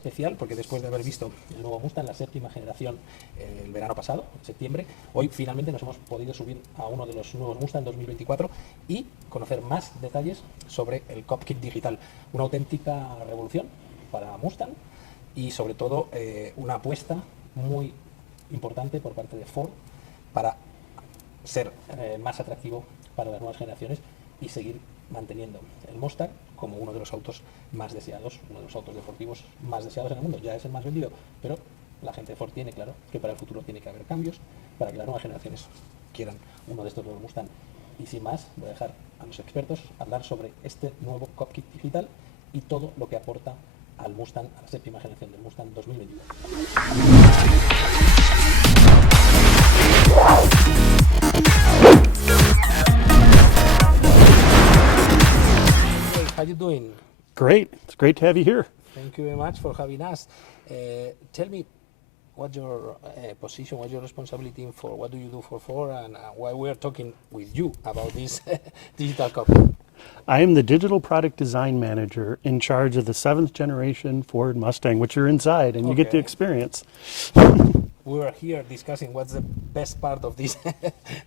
Especial porque después de haber visto el nuevo Mustang, la séptima generación, el verano pasado, en septiembre, hoy finalmente nos hemos podido subir a uno de los nuevos Mustang 2024 y conocer más detalles sobre el Copkit digital. Una auténtica revolución para Mustang y sobre todo una apuesta muy importante por parte de Ford para ser más atractivo para las nuevas generaciones y seguir manteniendo el Mustang como uno de los autos más deseados, uno de los autos deportivos más deseados en el mundo. Ya es el más vendido, pero la gente de Ford tiene claro que para el futuro tiene que haber cambios para que las nuevas generaciones quieran uno de estos nuevos Mustang. Y sin más, voy a dejar a los expertos hablar sobre este nuevo Copkit digital y todo lo que aporta al Mustang, a la séptima generación del Mustang 2022. How you doing? Great. It's great to have you here. Thank you very much for having us. Tell me, what's your position, what's your responsibility in Ford? What do you do for Ford, and why we are talking with you about this digital copy? I am the Digital Product Design Manager in charge of the 7th generation Ford Mustang, which you're inside and you get to experience. We were here discussing what's the best part of this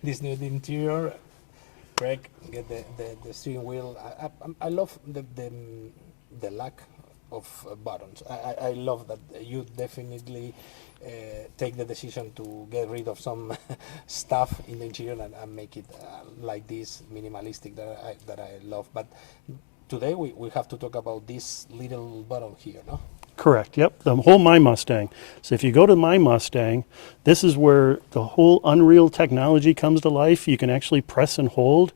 this new interior. Craig, get the steering wheel. I love the lack of buttons. I love that you definitely take the decision to get rid of some stuff in the interior and make it like this minimalistic that I love. But today we have to talk about this little button here, no? Correct. Yep. The whole MyMustang. So if you go to MyMustang, this is where the whole Unreal technology comes to life. You can actually press and hold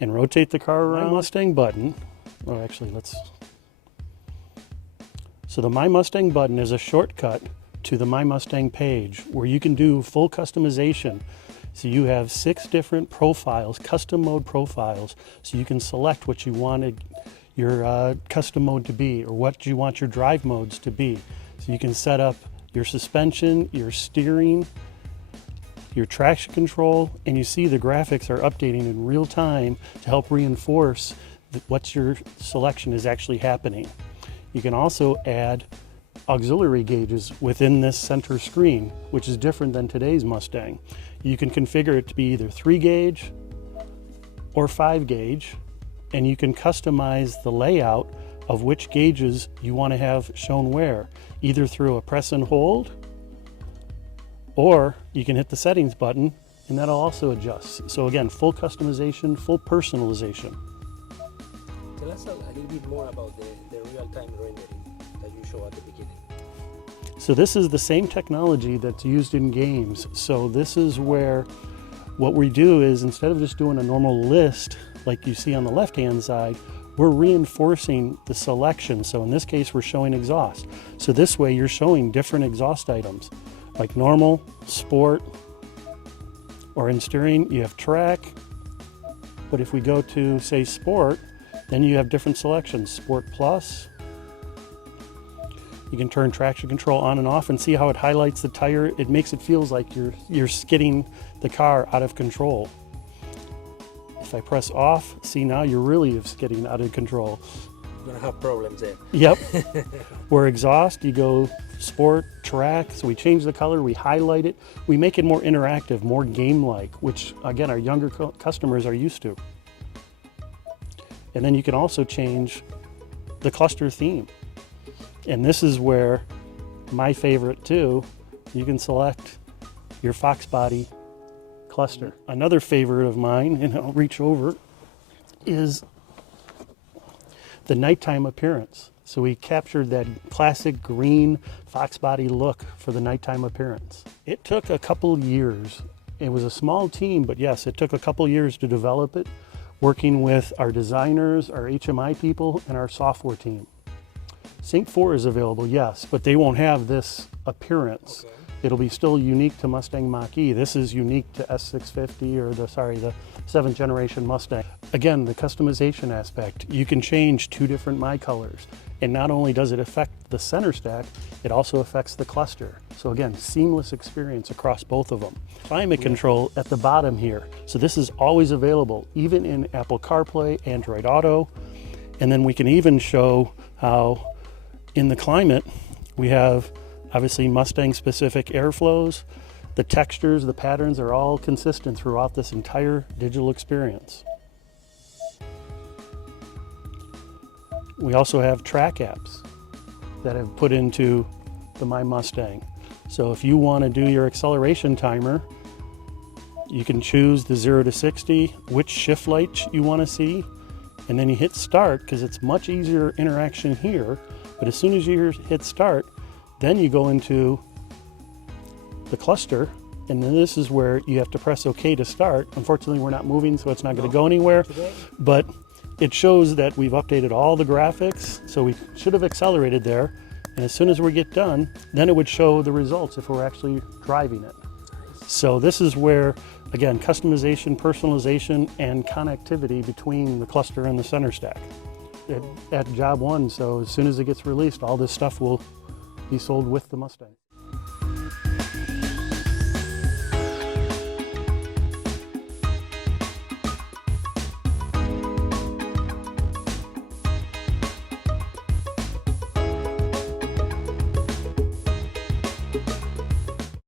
and rotate the car around. MyMustang button. Oh, actually, So the MyMustang button is a shortcut to the MyMustang page where you can do full customization. So you have 6 different profiles, custom mode profiles, so you can select what you wanted your custom mode to be or what you want your drive modes to be. So you can set up your suspension, your steering, your traction control, and you see the graphics are updating in real time to help reinforce what your selection is actually happening. You can also add auxiliary gauges within this center screen, which is different than today's Mustang. You can configure it to be either 3 gauge or 5 gauge, and you can customize the layout of which gauges you want to have shown where, either through a press and hold, or you can hit the settings button and that'll also adjust. So again, full customization, full personalization. Tell us a little bit more about the real-time rendering that you show at the beginning. So this is the same technology that's used in games. So this is where what we do is, instead of just doing a normal list like you see on the left-hand side, we're reinforcing the selection. So in this case, we're showing exhaust. So this way you're showing different exhaust items like normal, sport, or in steering you have track. But if we go to, say, sport, then you have different selections. Sport Plus. You can turn traction control on and off and see how it highlights the tire. It makes it feels like you're skidding the car out of control. If I press off, see, now you're really skidding out of control. You're gonna have problems there. Yep. Where exhaust, you go sport, track. So we change the color, we highlight it, we make it more interactive, more game-like, which again our younger customers are used to. And then you can also change the cluster theme. And this is where my favorite too, you can select your Fox body cluster. Another favorite of mine, and I'll reach over, is the nighttime appearance. So we captured that classic green Fox body look for the nighttime appearance. It took a couple years. It was a small team, but yes, it took a couple years to develop it, working with our designers, our HMI people, and our software team. Sync 4 is available, yes, but they won't have this appearance. Okay. It'll be still unique to Mustang Mach-E. This is unique to S650 or the 7th generation Mustang. Again, the customization aspect. You can change 2 different My colors. And not only does it affect the center stack, it also affects the cluster. So again, seamless experience across both of them. Climate control at the bottom here. So this is always available, even in Apple CarPlay, Android Auto. And then we can even show how in the climate, We have obviously Mustang specific airflows. The textures, the patterns are all consistent throughout this entire digital experience. We also have track apps that have put into the MyMustang. So if you want to do your acceleration timer, you can choose the 0 to 60, which shift light you want to see, and then you hit start because it's much easier interaction here. But as soon as you hit start, then you go into the cluster, and then this is where you have to press OK to start. Unfortunately, we're not moving, so it's not going to go anywhere. But it shows that we've updated all the graphics, so we should have accelerated there. And as soon as we get done, then it would show the results if we're actually driving it. So this is where, again, customization, personalization, and connectivity between the cluster and the center stack at job one. So as soon as it gets released, all this stuff will be sold with the Mustang.